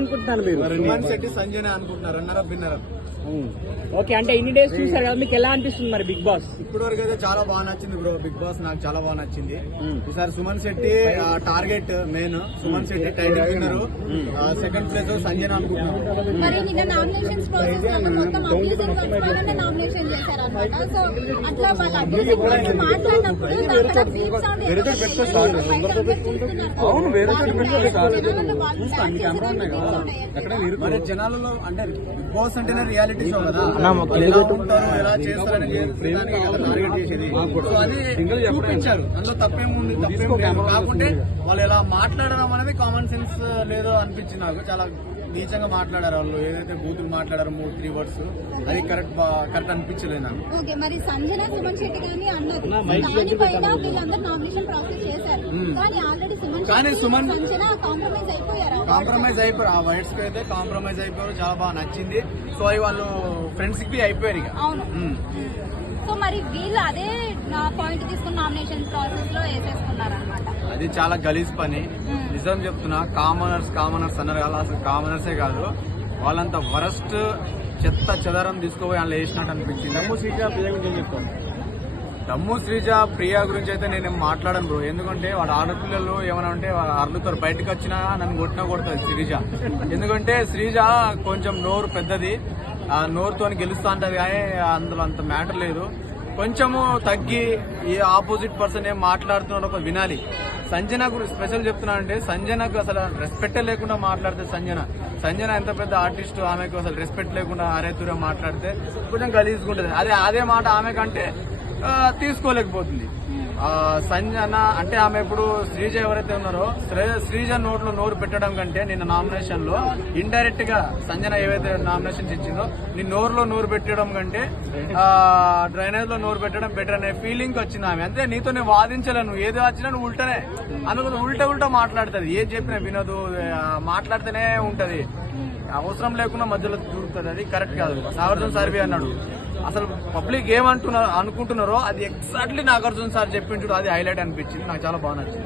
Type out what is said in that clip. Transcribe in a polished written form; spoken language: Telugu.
అనుకుంటున్నారు మీరు? సుమన్ శెట్టి సంజయ్ అనుకుంటున్నారు. రన్నరప్ విన్నరప్. ఓకే, అంటే ఇన్ని డేస్ చూసారు కదా, మీకు ఎలా అనిపిస్తుంది మరి బిగ్ బాస్? ఇప్పటి వరకు అయితే చాలా బాగా నచ్చింది బ్రో. బిగ్ బాస్ నాకు చాలా బాగా నచ్చింది. ఈసారి Suman Shetty target main. Suman Shetty title winner, second place Sanjay అనుకుంటున్నారు. మరి నిన్న నామినేషన్స్ ప్రాసెస్ లో మొత్తం అబ్యూజింగ్ వర్డ్స్ నామినేషన్ చేశారన్నమాట. సో అట్లా వాళ్ళు అబ్యూజింగ్ వర్డ్స్ మాట్లాడినప్పుడు అక్కడ బీప్ సౌండ్ అవును, వేరే మరి జనాలలో అంటే బిగ్ బాస్ అంటేనే రియాలిటీ షో కదా, ఎలా ఉంటారు ఎలా చేస్తారని టార్గెట్ చేసేది. సో అది చూపించారు. అందులో తప్పేముంది, కాకుంటే వాళ్ళు ఎలా మాట్లాడడం అనేది కామన్ సెన్స్ లేదో అనిపించింది నాకు. చాలా నీచంగా మాట్లాడారు వాళ్ళు. ఏదైతే బూతులు మాట్లాడారు 3 వర్డ్స్, అది కరెక్ట్ అనిపించలేదు నాకు. ఓకే, మరి సంజన సుమన్ శెట్టి గాని అన్నారు దానిపైన వీళ్ళందరూ నామినేషన్ ప్రాసెస్ చేశారు. కానీ సుమన్ సంజన కాంప్రమైజ్ అయిపోయారు. ఆ వర్డ్స్ కి అయితే కాంప్రమైజ్ అయిపోయారు. చాలా బాగా నచ్చింది. సో అవి వాళ్ళు ఫ్రెండ్స్ కి అయిపోయారు ఇక. అవును. సో మరి వీళ్ళు అదే పాయింట్ తీసుకుని నామినేషన్ ప్రాసెస్ లో వేసేసుకున్నారు అనమాట. అది చాలా గలీజ్ పని. నిజం చెప్తున్నా, కామనర్స్ అన్నారు కదా, అసలు కామనర్సే కాదు, వాళ్ళంతా వరస్ట్ చెత్త చెదారం తీసుకుపోయి అందులో వేసినట్టు అనిపించింది. దమ్ము శ్రీజ ప్రియా గురించి అయితే నేను మాట్లాడను బ్రో. ఎందుకంటే వాడు ఆడపిల్లలు ఏమైనా ఉంటే అర్లుతారు, బయటకు వచ్చినా నన్ను కొడుతుంది శ్రీజ. ఎందుకంటే శ్రీజ కొంచెం నోరు పెద్దది, ఆ నోరుతో గెలుస్తా ఉంటది, కానీ అందులో అంత మ్యాటర్ లేదు. కొంచెము తగ్గి ఈ ఆపోజిట్ పర్సన్ ఏం మాట్లాడుతున్నాడో ఒక వినాలి. సంజన గురించి స్పెషల్ చెప్తున్నా అంటే, సంజనకు అసలు రెస్పెక్టే లేకుండా మాట్లాడితే సంజన ఎంత పెద్ద ఆర్టిస్ట్, ఆమెకు అసలు రెస్పెక్ట్ లేకుండా ఆరేతుగా మాట్లాడితే కొంచెం గలీజ్గా ఉంటుంది. అదే మాట ఆమె కంటే తీసుకోలేకపోతుంది. సంజన అంటే ఆమె ఇప్పుడు శ్రీజ ఎవరైతే ఉన్నారో, శ్రీజ నోట్లో నోరు పెట్టడం కంటే నిన్న నామినేషన్ లో ఇండైరెక్ట్ గా సంజన ఏవైతే నామినేషన్స్ ఇచ్చిందో, నీ నోరులో నోరు పెట్టడం కంటే డ్రైనేజ్ లో నోరు పెట్టడం బెటర్ అనే ఫీలింగ్ వచ్చింది ఆమె. అంతే, నీతో నేను వాదించలేను, ఏది వచ్చినా నువ్వు ఉల్టనే అందుకు ఉల్టా మాట్లాడుతుంది. ఏది చెప్పినా వినదు, మాట్లాడితేనే ఉంటది, అవసరం లేకుండా మధ్యలో దూరుతుంది. అది కరెక్ట్ కాదు. నాగార్జున సార్వి అన్నాడు, అసలు పబ్లిక్ ఏమంటున్నారు అనుకుంటున్నారో అది ఎగ్జాక్ట్లీ నాగార్జున సార్ చెప్పించుడు, అది హైలైట్ అనిపించింది. నాకు చాలా బాగా నచ్చింది.